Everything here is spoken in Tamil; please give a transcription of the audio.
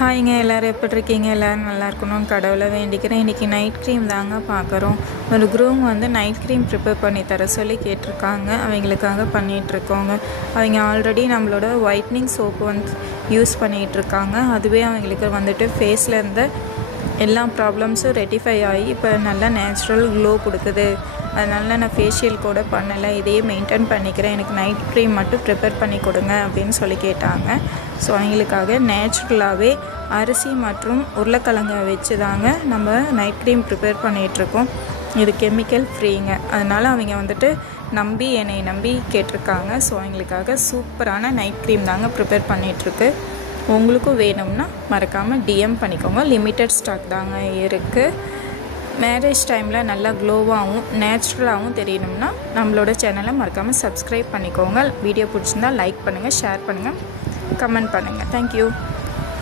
ஹாய்ங்க, எல்லோரும் எப்படி இருக்கீங்க? எல்லோரும் நல்லா இருக்கணும் கடவுளை வேண்டிக்கிறேன். இன்றைக்கி நைட் க்ரீம் தாங்க பார்க்குறோம். ஒரு க்ரூம் வந்து நைட் க்ரீம் ப்ரிப்பேர் பண்ணி தர சொல்லி கேட்டிருக்காங்க. அவங்களுக்காக பண்ணிகிட்ருக்கோங்க. அவங்க ஆல்ரெடி நம்மளோட ஒயிட்னிங் சோப்பு வந்து யூஸ் பண்ணிகிட்ருக்காங்க. அதுவே அவங்களுக்கு வந்துட்டு ஃபேஸில் இருந்த எல்லா ப்ராப்ளம்ஸும் ரெட்டிஃபை ஆகி இப்போ நல்லா நேச்சுரல் க்ளோ கொடுக்குது. அதனால நான் ஃபேஷியல் கூட பண்ணலை, இதையே மெயின்டைன் பண்ணிக்கிறேன். எனக்கு நைட் க்ரீம் மட்டும் ப்ரிப்பேர் பண்ணி கொடுங்க அப்படின்னு சொல்லி கேட்டாங்க. ஸோ அவங்களுக்காக நேச்சுரலாகவே அரிசி மற்றும் உருளைக்கிழங்கை வச்சு தாங்க நம்ம நைட் க்ரீம் ப்ரிப்பேர் பண்ணிகிட்ருக்கோம். இது கெமிக்கல் ஃப்ரீங்க. அதனால் அவங்க வந்துட்டு என்னை நம்பி கேட்டிருக்காங்க. ஸோ அவங்களுக்காக சூப்பரான நைட் க்ரீம் தாங்க ப்ரிப்பேர் பண்ணிகிட்ருக்கு. உங்களுக்கும் வேணும்னா மறக்காமல் டிஎம் பண்ணிக்கோங்க. லிமிட்டட் ஸ்டாக் தாங்க இருக்குது. மேரேஜ் டைமில் நல்லா க்ளோவாகவும் நேச்சுரலாகவும் தெரியணும்னா நம்மளோட சேனலை மறக்காமல் சப்ஸ்கிரைப் பண்ணிக்கோங்க. வீடியோ பிடிச்சிருந்தால் லைக் பண்ணுங்கள், ஷேர் பண்ணுங்கள், கமெண்ட் பண்ணுங்கள். தேங்க்யூ.